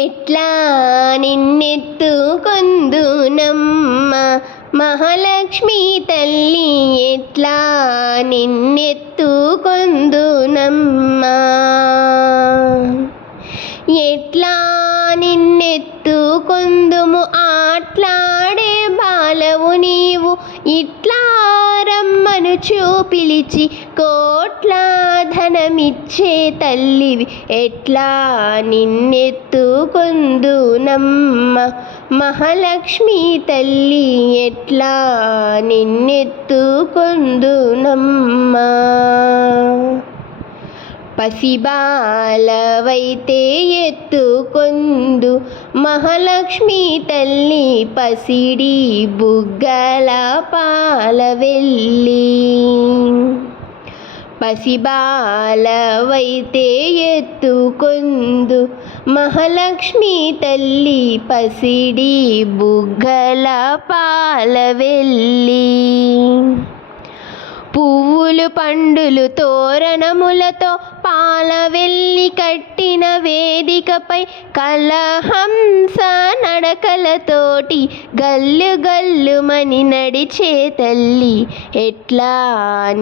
ఎట్లా నిన్నెత్తుకొందునమ్మ మహాలక్ష్మి తల్లి, ఎట్లా నిన్నెత్తుకొందునమ్మ, ఎట్లా నిన్నెత్తుకొందుము ఆట్లాడే బాలవు నీవు, ఇట్లా రమ్మను పిలిచి కోట్ల ధనమిచ్చే తల్లివి, ఎట్లా నిన్నెత్తుకొందునమ్మ మహాలక్ష్మి తల్లి, ఎట్లా నిన్నెత్తుకొందునమ్మ. పసిబాలవైతే ఎత్తుకొందు మహాలక్ష్మి తల్లి, పసిడి బుగ్గల పాలవెల్లి. పసిబాలవైతే ఎత్తుకొందు మహాలక్ష్మి తల్లి, పసిడి బుగ్గల పాలవెల్లి. పువ్వులు పండులు తోరణములతో పాలవెల్లి కట్టిన వేదికపై కలహంస నడకలతోటి గల్లు గల్లుమని నడిచే తల్లి, ఎట్లా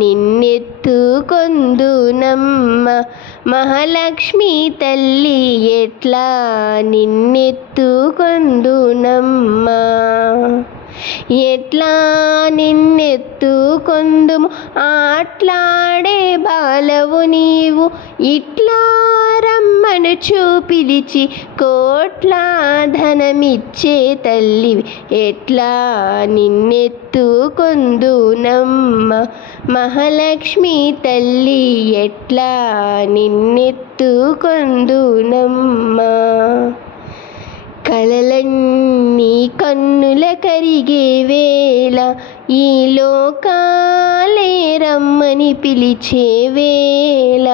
నిన్నెత్తుకొందునమ్మ మహాలక్ష్మి తల్లి, ఎట్లా నిన్నెత్తుకొందునమ్మ. ఎట్లా నిన్నెత్తుకొందుము ఆట్లాడే బాలవు నీవు, ఇట్లా రమ్మను పిలిచి కోట్ల ధనమిచ్చే తల్లివి, ఎట్లా నిన్నెత్తుకొందునమ్మ మహాలక్ష్మి తల్లి, ఎట్లా నిన్నెత్తుకొందునమ్మ. కలలన్నీ కన్నుల కరిగే వేళ, ఈ లోకాలే రమ్మని పిలిచే వేళ,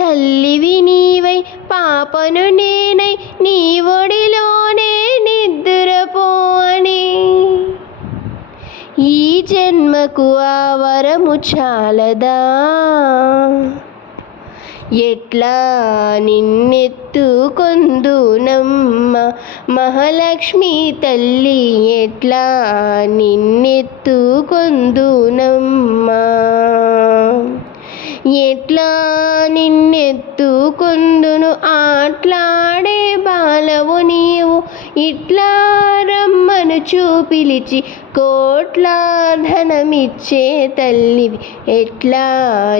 తల్లివి నీవై పాపను నేనై నీ ఒడిలోనే నిద్రపోని, ఈ జన్మకు ఆ వరము చాలదా, ఎట్లా నిన్నెత్తుకొందునమ్మ మహాలక్ష్మి తల్లి, ఎట్లా నిన్నెత్తుకొందునమ్మ. ఎట్లా నిన్నెత్తుకొందును ఆట్లాడే బాలవు నీవు, ఇట్లా రమ్మను పిలిచి కోట్ల ధనమిచ్చే తల్లివి, ఎట్లా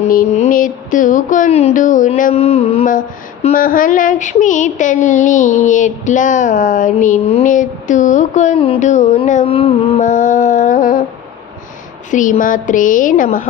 నిన్నెత్తుకొందునమ్మ మహాలక్ష్మి తల్లి, ఎట్లా నిన్నెత్తుకొందునమ్మ. శ్రీమాత్రే నమః.